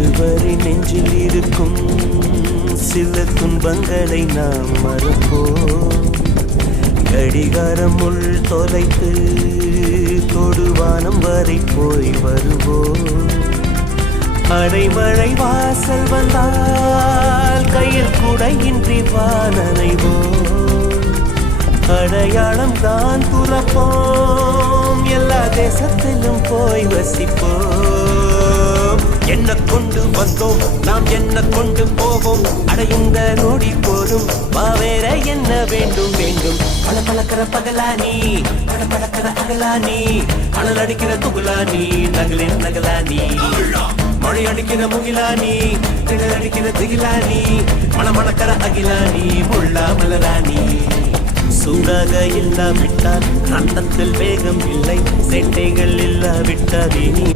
இதுவரை நெஞ்சில் இருக்கும் சில துன்பங்களை நாம் மறப்போம். கடிகாரம் உள் தொலைத்து தொடுவானம் வரை போய் வருவோம். அடைமழை வாசல் வந்தால் கையில் குடையின்றி வானனைவோம். அடையாளம் தான் துறப்போம், எல்லா தேசத்திலும் போய் வசிப்போம். என்ன கொண்டு வந்தோம் நாம் என்ன கொண்டு போவோம், அடையுங்க நோடி போதும் வா வேற என்ன வேண்டும் வேண்டும். பல பழக்கிற பகலானி பட பழக்கிற அகலானி, அனல் அடிக்கிற துகுலானி நகலின் நகலானி, மழை அடிக்கிற முகிலானி திகழ் அடிக்கிற திகிலானி, மணமணக்கிற அகிலானி முள்ளா மலராணி. சூடாக இல்லாவிட்டால் அந்தத்தில் வேகம் இல்லை, செட்டைகள் இல்லாவிட்டாதே நீ